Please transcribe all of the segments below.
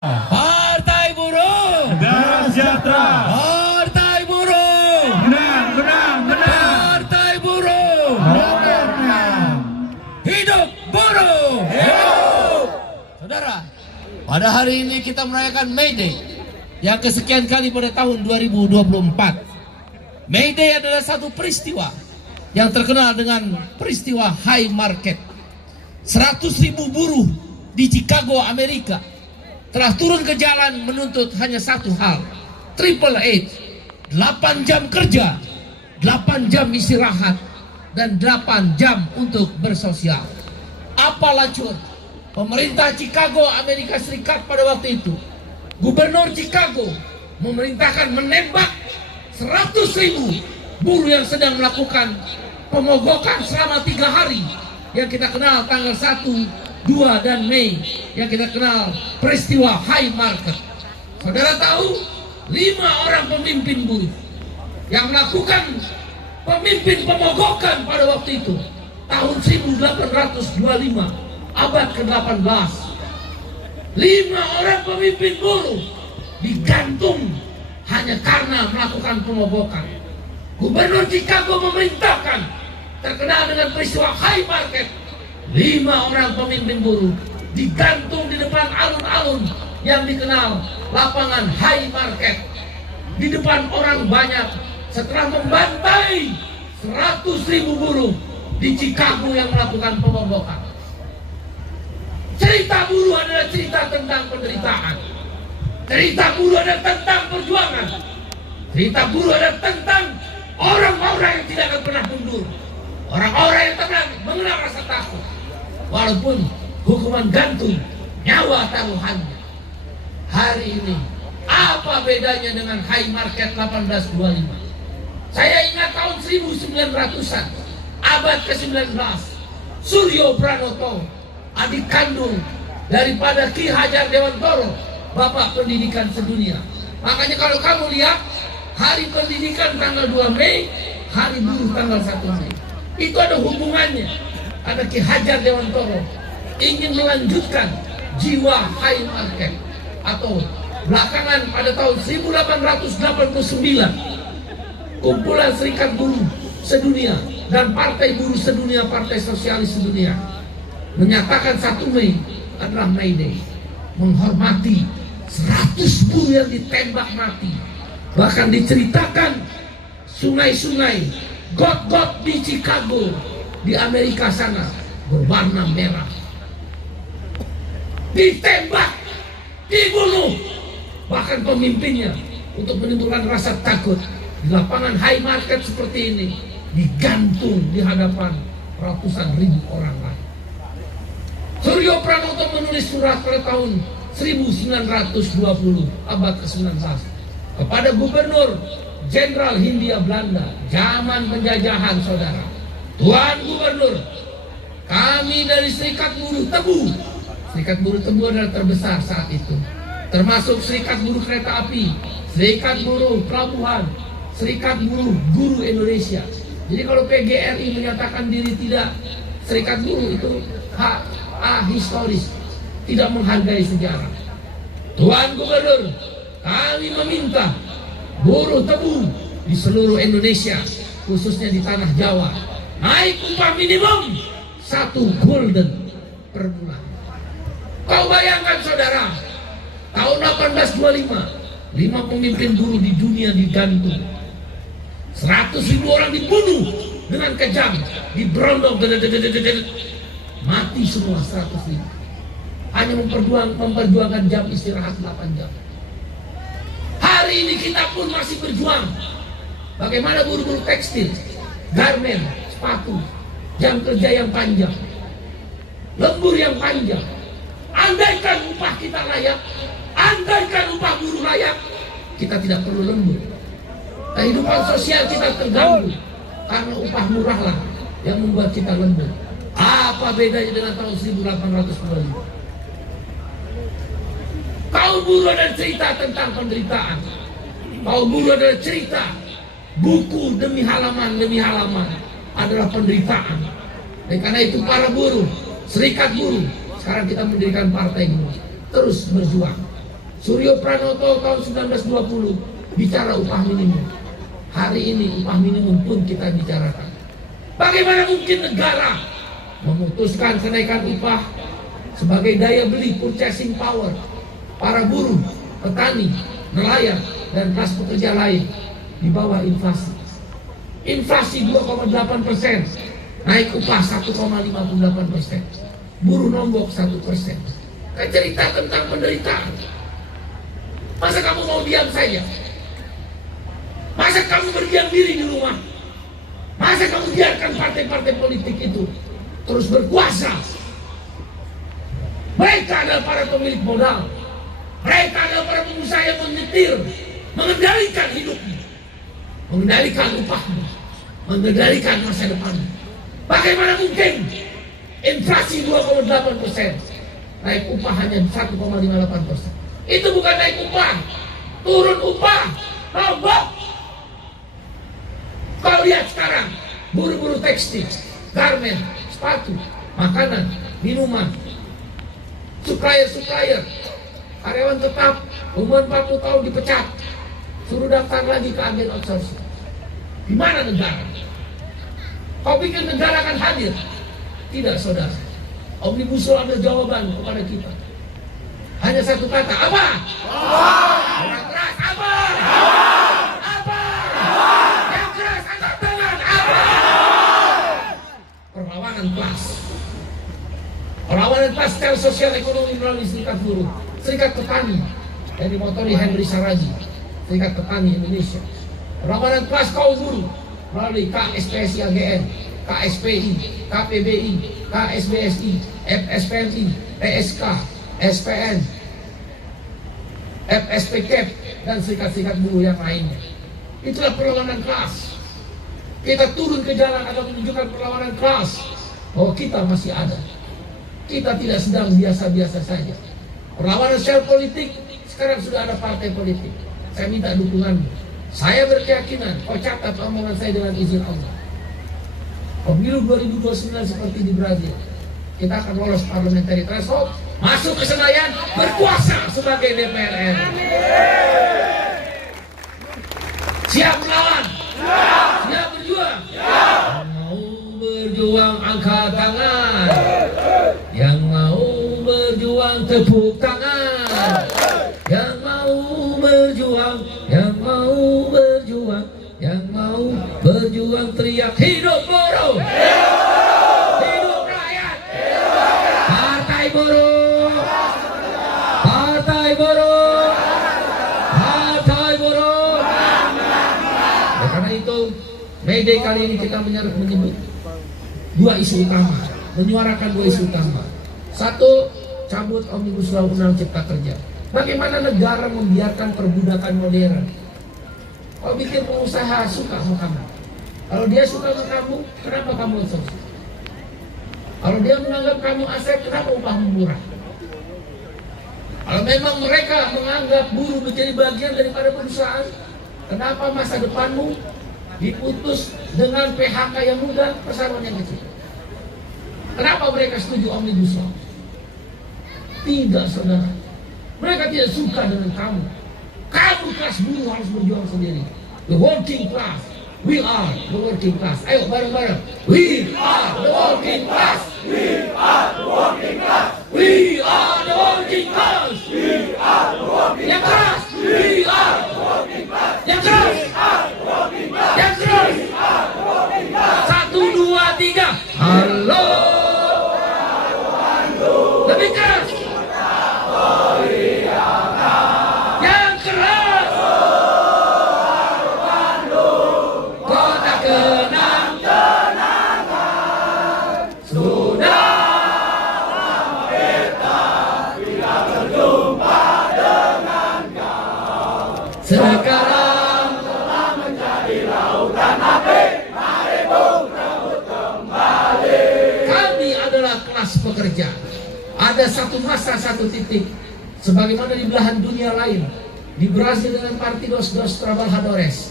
Partai Buruh dan Sejahtera. Partai Buruh Menang. Partai Buruh Menang. Hidup buruh. Hidup. Saudara, pada hari ini kita merayakan May Day yang kesekian kali pada tahun 2024. May Day adalah satu peristiwa yang terkenal dengan peristiwa High Market. 100.000 buruh di Chicago, Amerika telah turun ke jalan menuntut hanya satu hal, Triple H, 8 jam kerja, 8 jam istirahat, dan 8 jam untuk bersosial. Apa lacur? Pemerintah Chicago, Amerika Serikat pada waktu itu, Gubernur Chicago memerintahkan menembak 100.000 buruh yang sedang melakukan pemogokan selama 3 hari yang kita kenal tanggal 1, 2 dan Mei, yang kita kenal peristiwa High Market. Saudara tahu 5 orang pemimpin buruh yang melakukan pemimpin pemogokan pada waktu itu tahun 1825, abad ke-18. 5 orang pemimpin buruh digantung hanya karena melakukan pemogokan. Gubernur Chicago memerintahkan, terkenal dengan peristiwa High Market, 5 orang pemimpin buruh digantung di depan alun-alun yang dikenal lapangan High Market, di depan orang banyak, setelah membantai 100.000 buruh di Chicago yang melakukan pemogokan. Cerita buruh adalah cerita tentang penderitaan. Cerita buruh adalah tentang perjuangan. Cerita buruh adalah tentang orang-orang yang tidak akan pernah mundur, orang-orang yang tenang mengenal rasa takut walaupun hukuman gantung, nyawa taruhannya. Hari ini apa bedanya dengan High Market 1825? Saya ingat tahun 1900-an, abad ke-19, Suryo Pranoto, adik kandung daripada Ki Hajar Dewantoro, bapak pendidikan sedunia. Makanya kalau kamu lihat hari pendidikan tanggal 2 Mei, hari buruh tanggal 1 Mei, itu ada hubungannya. Ada Ki Hajar Dewantoro ingin melanjutkan jiwa High Market, atau belakangan pada tahun 1889 kumpulan serikat buruh sedunia dan partai buruh sedunia, partai sosialis sedunia menyatakan 1 Mei adalah May Day, menghormati 100 buruh yang ditembak mati. Bahkan diceritakan sungai-sungai, got-got di Chicago, di Amerika sana berwarna merah, ditembak, dibunuh. Bahkan pemimpinnya untuk menimbulkan rasa takut di lapangan High Market seperti ini digantung di hadapan ratusan ribu orang lain. Suryo Pranoto menulis surat pada tahun 1920, abad ke-19, kepada Gubernur Jenderal Hindia Belanda zaman penjajahan. Saudara, Tuan Gubernur, kami dari Serikat Buruh Tebu. Serikat Buruh Tebu adalah terbesar saat itu, termasuk Serikat Buruh Kereta Api, Serikat Buruh Pelabuhan, Serikat Buruh Guru Indonesia. Jadi kalau PGRI menyatakan diri tidak Serikat Buruh, itu hak historis, tidak menghargai sejarah. Tuan Gubernur, kami meminta buruh tebu di seluruh Indonesia, khususnya di tanah Jawa, naik upah minimum 1 gulden per bulan. Kau bayangkan saudara, tahun 1825, 5 pemimpin buruh di dunia digantung, 100.000 orang dibunuh dengan kejam, diberondong, mati semua 100.000. Hanya memperjuangkan jam istirahat 8 jam. Hari ini kita pun masih berjuang. Bagaimana buruh-buruh tekstil, garmen, sepatu, jam kerja yang panjang, lembur yang panjang. Andaikan upah kita layak, andaikan upah buruh layak, kita tidak perlu lembur. Kehidupan sosial kita terganggu karena upah murah lah yang membuat kita lembur. Apa bedanya dengan tahun 1825? Kaum buruh adalah cerita tentang penderitaan. Kaum buruh adalah cerita, buku demi halaman adalah penderitaan. Dan karena itu para buruh, serikat buruh, sekarang kita mendirikan partai buruh, terus berjuang. Suryo Pranoto tahun 1920 bicara upah minimum. Hari ini upah minimum pun kita bicarakan. Bagaimana mungkin negara memutuskan kenaikan upah sebagai daya beli purchasing power para buruh, petani, nelayan, dan kelas pekerja lain di bawah inflasi. Inflasi 2,8%, naik upah 1,58%, buruh nombok 1%. Kan cerita tentang penderitaan. Masa kamu mau diam saja? Masa kamu berdiam diri di rumah? Masa kamu biarkan partai-partai politik itu terus berkuasa? Mereka adalah para pemilik modal. Mereka adalah para pengusaha yang menyetir, mengendalikan hidupmu, mengendalikan upahmu, mengendalikan masa depanmu. Bagaimana mungkin inflasi 2,8%, naik upah hanya 1,58%? Itu bukan naik upah, turun upah, nombok. Kau lihat sekarang, buruh-buruh tekstil, garmen, sepatu, makanan, minuman, supplier, karyawan tetap, umur 40 tahun dipecat, suruh daftar lagi ke agen outsourcing. Di mana negara? Kau pikir negara akan hadir? Tidak, saudara. Omnibus Law ambil jawaban kepada kita. Hanya satu kata, apa? Orang keras, apa? Apa? Yang keras angkat tangan, apa? Perlawanan kelas. Perlawanan kelas secara sosial ekonomi melalui serikat buruh, serikat petani yang dimotori Henry Saraji, serikat petani Indonesia. Perlawanan kelas kaum buruh melalui KSPSI AGN, KSPI, KPBI, KSBSI, FSPNI, PSK, SPN, FSPKEP, dan serikat-serikat buruh yang lainnya. Itulah perlawanan kelas. Kita turun ke jalan atau menunjukkan perlawanan kelas bahwa kita masih ada. Kita tidak sedang biasa-biasa saja. Perlawanan secara politik, sekarang sudah ada partai politik. Saya minta dukunganmu. Saya berkeyakinan, kau catat omongan saya dengan izin Allah. Pemilu 2029 seperti di Brazil, kita akan lolos parliamentary threshold, masuk ke Senayan, berkuasa sebagai DPR RI. Siap melawan? Siap berjuang? Yang mau berjuang angkat tangan. Yang mau berjuang tepuk tangan. Yang mau berjuang, yang mau berjuang, yang mau berjuang teriak hidup buruh. Hidup rakyat. Partai buruh. Partai buruh. Partai buruh. Ya, karena itu May Day kali ini kita menyebut dua isu utama, menyuarakan dua isu utama. Satu, cabut Omnibus Law Undang Cipta Kerja. Bagaimana negara membiarkan perbudakan modern? Kau pikir pengusaha suka sama kamu? Kalau dia suka sama kamu, kenapa kamu outsourcing? Kalau dia menganggap kamu aset, kenapa upahmu murah? Kalau memang mereka menganggap buruh menjadi bagian daripada perusahaan, kenapa masa depanmu diputus dengan PHK yang mudah, pesangon yang kecil? Kenapa mereka setuju Omnibus Law? Tidak, saudara. Mereka tidak suka dengan kamu. Kamu kelas buruh harus berjuang sendiri. The working class. We are the working class. Ayo bareng-bareng. We are the working class. We are the working class. We are the working class. We are the working class. Yang keras. We are the working class. Yang keras. We are the working class. Yang keras. We are the working class. 1, 2, 3. Halo. Lebih keras. Yang keras. Kota kenang. Sudah lama kita tidak berjumpa dengan kau. Sekarang telah menjadi lautan api. Mari Bung rebut kembali. Kami adalah kelas pekerja. Ada satu masa, satu titik, sebagaimana di belahan dunia lain, di Brazil dengan Partidos dos Trabalhadores,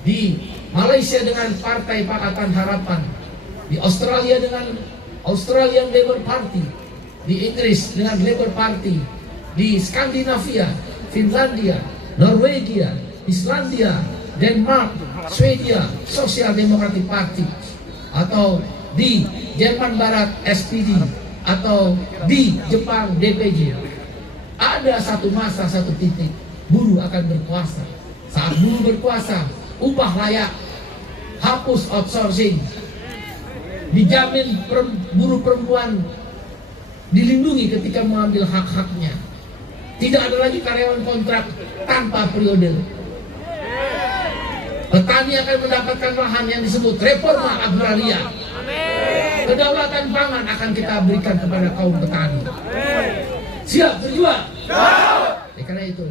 di Malaysia dengan Partai Pakatan Harapan, di Australia dengan Australian Labour Party, di Inggris dengan Labour Party, di Skandinavia Finlandia, Norwegia, Islandia, Denmark, Swedia, Social Democratic Party, atau di Jerman Barat SPD, atau di Jepang DPJ. Ada satu masa, satu titik buruh akan berkuasa. Saat buruh berkuasa, upah layak, hapus outsourcing, dijamin buruh perempuan dilindungi ketika mengambil hak-haknya. Tidak ada lagi karyawan kontrak tanpa periode. Petani akan mendapatkan lahan yang disebut reforma agraria. Kedaulatan pangan akan kita berikan kepada kaum petani. Siap berjuang? Karena itu,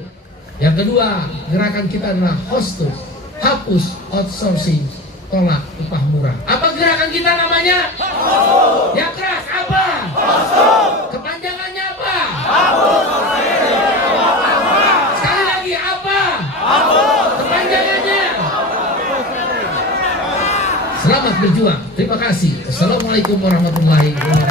yang kedua, gerakan kita adalah hostus, hapus outsourcing, tolak upah murah. Apa gerakan kita namanya? Yang keras apa? Kepanjangannya apa? Sekali lagi apa? Kepanjangannya. Selamat berjuang. Terima kasih. Assalamualaikum warahmatullahi wabarakatuh.